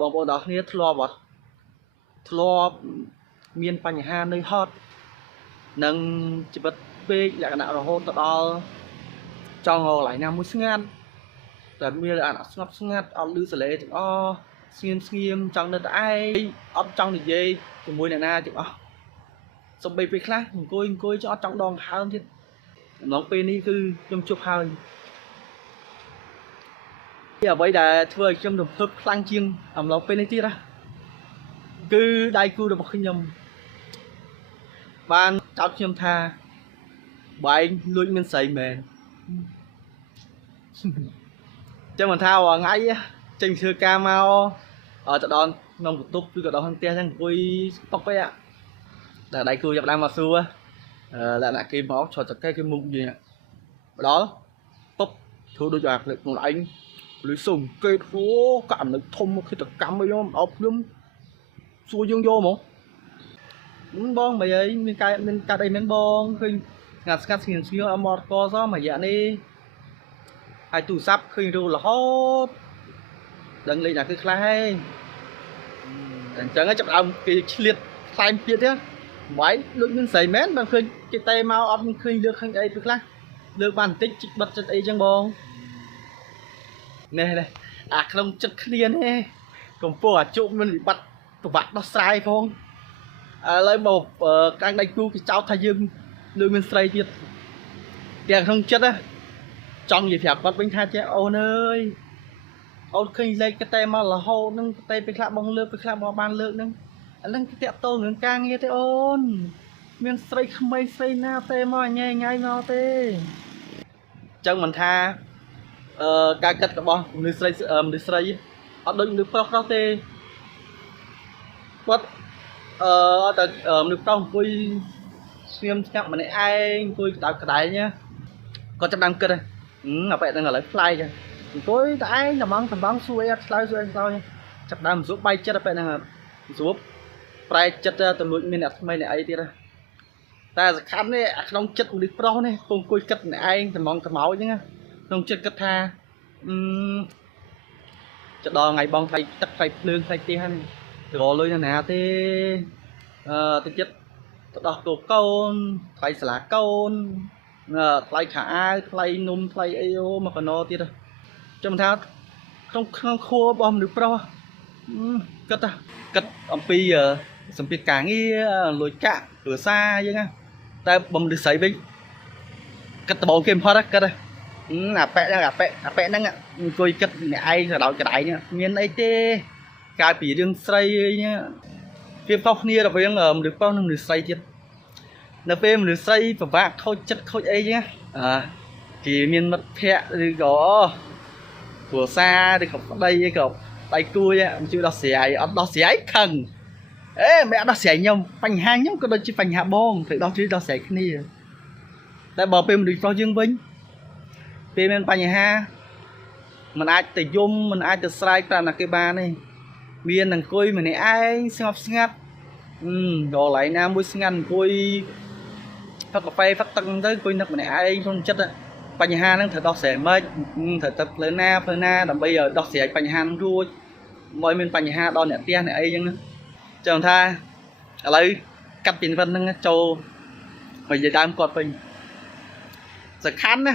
បងប្អូនទាំងគ្នាធ្លាប់អត់ធ្លាប់មានបញ្ហានឿយហត់នឹងជីវិតពេកលក្ខណៈរហូតទៅដល់ចង់រកកន្លែងណាមួយស្ងាត់តែមានអាស្ងប់ស្ងាត់អត់ឮសលេងទាំងអស់ស្ងៀមចង់នៅតែឯងអត់ចង់និយាយជាមួយអ្នកណាទាំងអស់សំបីពេលខ្លះអង្គុយចង់អត់ចង់ដងហើមទៀតអំឡុងពេលនេះគឺខ្ញុំជប់ហើយពីអ្វីដែលធ្វើឲ្យខ្ញុំរំភើបខ្លាំងជាងអំឡុងពេលនេះទៀតគឺដៃគូរបស់ខ្ញុំបានចោទខ្ញុំថាបែងលួចមានស្រីមែនចឹងមិនថារាល់ថ្ងៃចេញធ្វើការមកទៅដល់ក្នុងបន្ទប់ឬក៏ដល់ក្នុងផ្ទះហ្នឹងអង្គុយតុកពេកតែដៃគូចាប់ដើមមកសួរលក្ខណៈគេមកឆ្លតចកគេមុខនិយាយម្ដងតុបធ្វើដូចអាខ្លួនឯងលុយសុំគេអូកម្មនៅធំគិតកម្មអីខ្ញុំអោបខ្ញុំសួរយើងយកមកបងមិនអីមានកាត់អីមែនបងឃើញស្ងាត់ស្ងៀមអមត់កសមួយរយៈនេះហើយទូរស័ព្ទឃើញរូរហូតដឹងលេខណាគឺខ្លះហើយអញ្ចឹងចាប់ដើមគេឆ្លៀតខ្លែងទៀតទេមិនលួចមានស្រីមែនបើឃើញគេតែមកអត់មានឃើញលើកឃើញអីពីខ្លះលើកបានបន្តិចជីកបិទចិត្តអីចឹងបងនេះអាក្នុងចិត្តគ្នានេះកំពុងអាជុំមានវិបត្តិប្រវត្តិដោះស្រាយផងឥឡូវមកកាំងដៃគូគេចោទថាយើងលើមានស្រីទៀតតែក្នុងចិត្តចង់និយាយប្រាប់គាត់វិញថាចេះអូនអើយអូនឃើញលេខគេតែមករហូតហ្នឹងតែពេលខ្លះបងលើកពេលខ្លះបងបានលើកហ្នឹងអាហ្នឹងគេតាក់ទងរឿងការងារទេអូនមានស្រីក្មេងស្រីណាទេមកអញញ៉ៃមកទេអញ្ចឹងមិនថាការគិតរបស់មនុស្សស្រីអត់ដូចមនុស្សប្រុសទេគាត់តែមនុស្សប្រុសអង្គុយស្ងៀមស្ងាត់ម្នាក់ឯងអង្គុយក្តៅក្តែងគាត់ចាប់ដើមគិតអាបែបហ្នឹងឥឡូវផ្លែកអង្គុយតែឯងតំងសួរអីអត់ឆ្លើយចាប់ដើមស្រួលបាយចិត្តបែបហ្នឹងស្រួលប្រែចិត្តទៅលួចមានអ្នកថ្មីអ្នកអីទៀតតែសំខាន់នេះក្នុងចិត្តមនុស្សប្រុសនេះអង្គុយគិតម្នាក់ឯងតំងត្មោចហ្នឹងក្នុងចិត្តគិតថាចដល់ថ្ងៃបងថ្លៃទឹកថ្លៃភ្លើងថ្លៃផ្ទះហ្នឹងទៅរកលុយណាទេទៅចិត្តទៅដោះគោកូនថ្លៃសាលាកូនថ្លៃខោអាវថ្លៃនំថ្លៃអីអូមកកណោទៀតចាំថាក្នុងខួររបស់មនុស្សប្រុសគិតអំពីសម្ពាធការងារលួចកាក់គ្រួសារយើងតែបំមនុស្សស្រីវិញគិតដបងគេបំផុតគិតអាប៉ែហ្នឹងអង្គុយគិតអ្នកឯងទៅដោយកដៃនេះមានអីទេកាលពីរឿងស្រីនេះវាខុសគ្នារវាងមនុស្សប្រុសនិងមនុស្សស្រីទៀតនៅពេលមនុស្សស្រីពិបាកខូចចិត្តខូចអីហ្នឹងគេមានមិត្តភ័ក្តិឬក៏គ្រួសារឬក៏ប្តីអីក៏ដៃគូមិនជួយដោះស្រាយអត់ដោះស្រាយខឹងមិនអត់ដោះស្រាយខ្ញុំបញ្ហាខ្ញុំក៏ដូចជាបញ្ហាបងត្រូវដោះស្រាយគ្នាតែបើពេលមនុស្សប្រុសយើងវិញពេលមានបញ្ហាមិនអាចទៅយំមិនអាចទៅស្រែកប្រាប់ណាគេបានទេមានអង្គុយម្នាក់ឯងស្ងប់ស្ងាត់កន្លែងណាមួយស្ងាត់អង្គុយផឹកកាហ្វេផឹកទឹកទៅអង្គុយនឹកម្នាក់ឯងក្នុងចិត្តបញ្ហាហ្នឹងត្រូវដោះស្រាយមិនត្រូវទៅផ្លូវណាដើម្បីឲ្យដោះស្រាយបញ្ហាហ្នឹងរួចមិនមានបញ្ហាដល់អ្នកផ្ទះអ្នកអីចឹងណាចឹងថាឥឡូវកាត់ពីវិនហ្នឹងចូលមកនិយាយដើមគាត់វិញសំខាន់ណា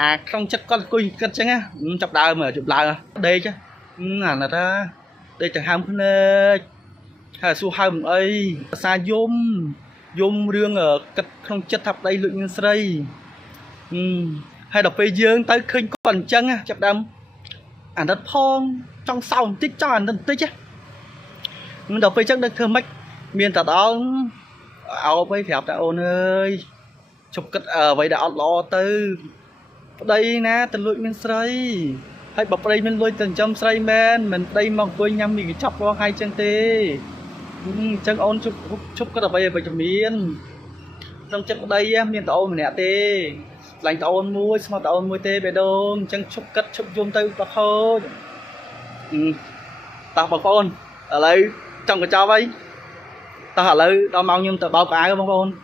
អាក្នុងចិត្តគាត់អង្គុយគិតចឹងចាប់ដើមជប់ឡើងដេកអាណិតដេកទៅហើមភ្នែកហើយសួរហើមអីភាសាយំរឿងគិតក្នុងចិត្តថាប្តីលួចមានស្រីហើយដល់ពេលយើងទៅឃើញគាត់អញ្ចឹងចាប់ដើមអាណិតផងចង់សោបន្តិចចង់អាណិតបន្តិចដល់ពេលអញ្ចឹងដឹងធ្វើម៉េចមានតែដល់អោបអីប្រាប់តែអូនអើយជប់គិតអ្វីដែលអត់ល្អទៅប្តីណាទៅលួចមានស្រីហើយបើប្តីមានលួចទៅចិញ្ចឹមស្រីមែនមិនប្តីមកអង្គុយញ៉ាំមីកញ្ចប់រងហើយចឹងទេអញ្ចឹងអូនជប់គិតអ្វីឲ្យវិជ្ជមានក្នុងចិត្តប្តីមានតែអូនម្នាក់ទេខ្លាញ់តែអូនមួយស្មោះតែអូនមួយទេបេះដូងអញ្ចឹងជប់គិតជប់យំទៅប្រខូចតោះបងប្អូនឥឡូវចង់កញ្ចប់ហើយតោះឥឡូវដល់ម៉ោងខ្ញុំទៅបោកអាវបងប្អូន